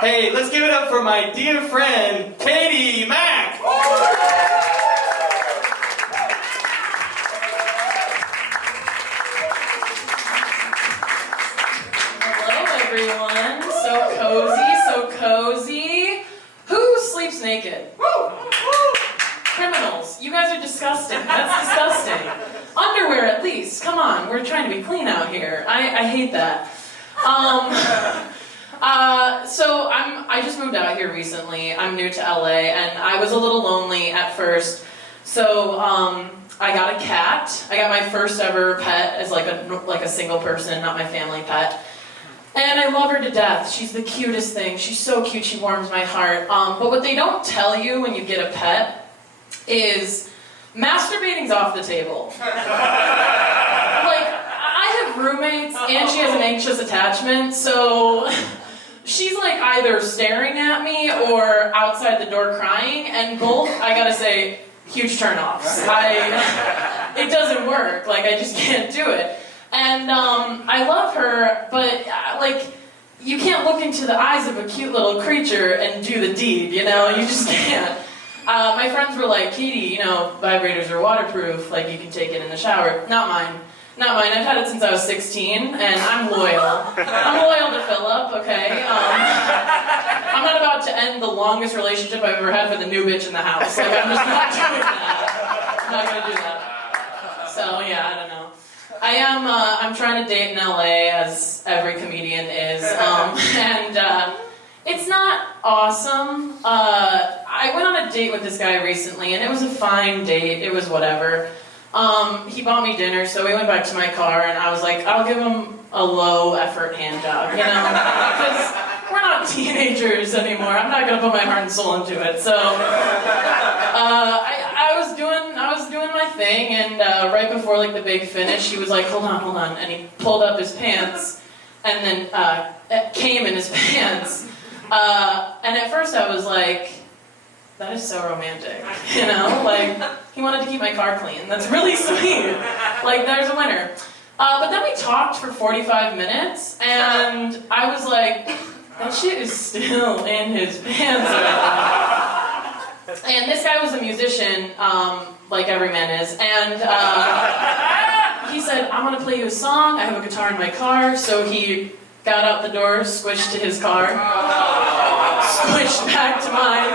Hey, let's give it up for my dear friend, Caitie Mack. Hello, everyone. So cozy. Who sleeps naked? Criminals. You guys are disgusting. That's disgusting. Underwear, at least. Come on, we're trying to be clean out here. I hate that. So I just moved out here recently. I'm new to LA, and I was a little lonely at first. So I got a cat. I got my first ever pet as like a single person, not my family pet. And I love her to death. She's the cutest thing. She's so cute. She warms my heart. But what they don't tell you when you get a pet is masturbating's off the table. Like, I have roommates, and she has an anxious attachment, so she's like either staring at me or outside the door crying, and both, I gotta say, huge turnoffs. It doesn't work. Like, I just can't do it. And I love her, but like, you can't look into the eyes of a cute little creature and do the deed, you know? You just can't. My friends were like, Caitie, you know, vibrators are waterproof, like you can take it in the shower. Not mine. I've had it since I was 16, and I'm loyal. I'm loyal to Philip, okay? I'm not about to end the longest relationship I've ever had for the new bitch in the house. Like, I'm just not doing that. I'm not gonna do that. So, yeah, I don't know. I'm trying to date in LA, as every comedian is, and it's not awesome. I went on a date with this guy recently, and it was a fine date. It was whatever. He bought me dinner, so we went back to my car, and I was like, I'll give him a low-effort hand job, you know? Because we're not teenagers anymore. I'm not going to put my heart and soul into it. So I was doing my thing, and right before like the big finish, he was like, hold on, and he pulled up his pants, and then it came in his pants. And at first I was like, that is so romantic, you know? Like, he wanted to keep my car clean. That's really sweet. Like, there's a winner. But then we talked for 45 minutes, and I was like, that shit is still in his pants right now. And this guy was a musician, like every man is, and he said, I'm gonna play you a song. I have a guitar in my car. So he got out the door, squished to his car, squished back to mine,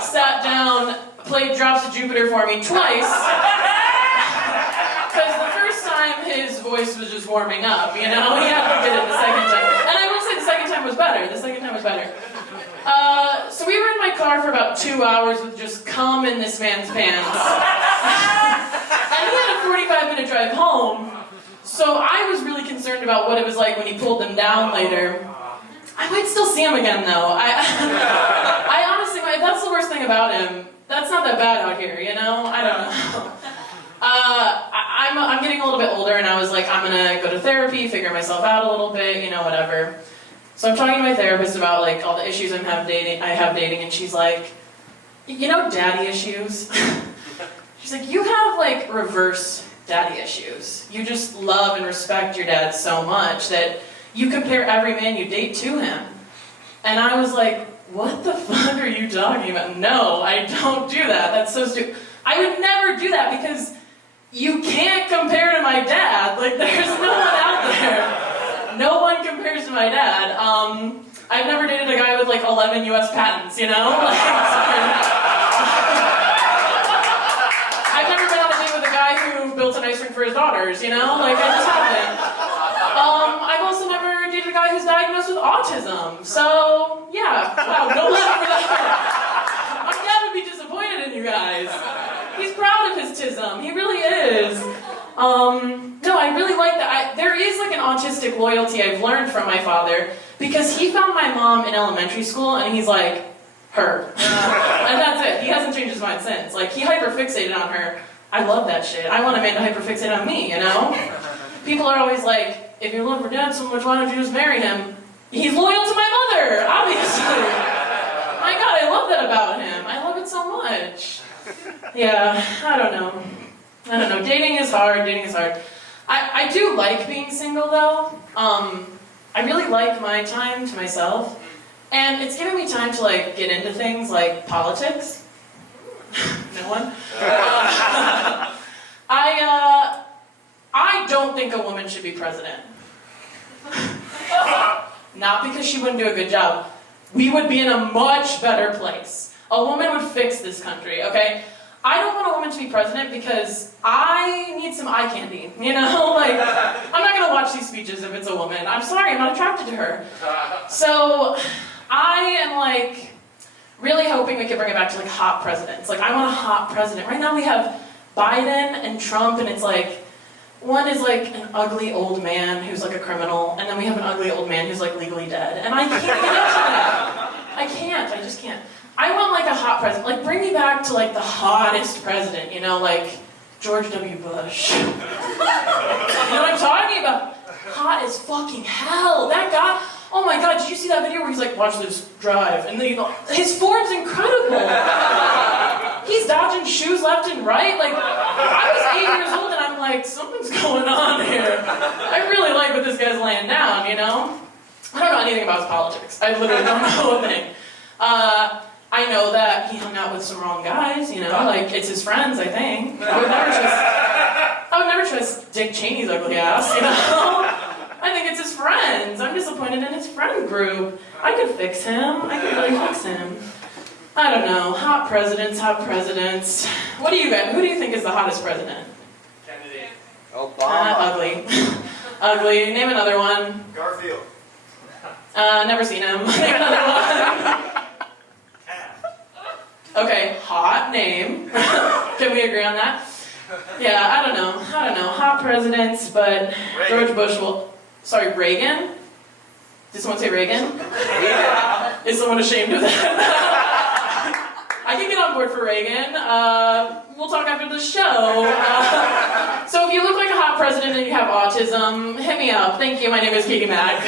sat down, played Drops of Jupiter for me twice, because the first time his voice was just warming up, you know? He had to get it the second time. And I will say the second time was better. So we were in my car for about 2 hours with just cum in this man's pants. And he had a 45-minute drive home. So I was really concerned about what it was like when he pulled them down later. I might still see him again, though. I honestly, if that's the worst thing about him, that's not that bad out here, you know? I don't know. I'm getting a little bit older, and I was like, I'm gonna go to therapy, figure myself out a little bit, you know, whatever. So I'm talking to my therapist about like all the issues I have dating, and she's like, you know, daddy issues? She's like, you have like reverse daddy issues. You just love and respect your dad so much that you compare every man you date to him. And I was like, what the fuck are you talking about? No, I don't do that. That's so stupid. I would never do that because you can't compare to my dad. Like, there's no one out there. No one compares to my dad. I've never dated a guy with like 11 US patents, you know? Like, I've never been on a date with a guy who built an ice rink for his daughters, you know? Like, I just haven't. I've also never dated a guy who's diagnosed with autism. So, yeah. Wow, no love for that. I'm glad to be disappointed in you guys. He's proud of his tism. He really is. No, I really like that. There is like an autistic loyalty I've learned from my father, because he found my mom in elementary school and he's like, her. And that's it. He hasn't changed his mind since. Like, he hyperfixated on her. I love that shit. I want a man to hyperfixate on me, you know? People are always like, if you love your dad so much, why don't you just marry him? He's loyal to my mother, obviously. My God, I love that about him. I love it so much. Yeah, I don't know. Dating is hard. I do like being single, though. I really like my time to myself. And it's giving me time to like get into things like politics. No one? I don't think a woman should be president. Not because she wouldn't do a good job. We would be in a much better place. A woman would fix this country, okay? I don't want a woman to be president because I need some eye candy, you know? Like, I'm not gonna watch these speeches if it's a woman. I'm sorry, I'm not attracted to her. So, I am like, really hoping we could bring it back to like hot presidents. Like, I want a hot president. Right now we have Biden and Trump, and it's like, one is like an ugly old man who's like a criminal, and then we have an ugly old man who's like legally dead. And I can't get into that. I just can't. I want like a hot president. Like, bring me back to like the hottest president, you know, like George W. Bush. You know what I'm talking about? Hot as fucking hell. That guy, oh my god, did you see that video where he's like, watch this drive? And then, you know, his form's incredible. He's dodging shoes left and right. Like, I was 8 years old and I'm like, something's going on here. I really like what this guy's laying down, you know? I don't know anything about his politics. I literally don't know a thing. I know that he hung out with some wrong guys, you know, like, it's his friends, I think. I would never trust Dick Cheney's ugly ass, you know? I think it's his friends. I'm disappointed in his friend group. I could fix him. I could really fix him. I don't know. Hot presidents, hot presidents. What do you got? Who do you think is the hottest president? Kennedy. Obama. Ugly. Ugly. Name another one. Garfield. Never seen him. Name another one. Okay, hot name. Can we agree on that? Yeah, I don't know. Hot presidents, but Reagan. George Bush will... Sorry, Reagan? Did someone say Reagan? Yeah. Is someone ashamed of that? I can get on board for Reagan. We'll talk after the show. So if you look like a hot president and you have autism, hit me up. Thank you. My name is Caitie Mack.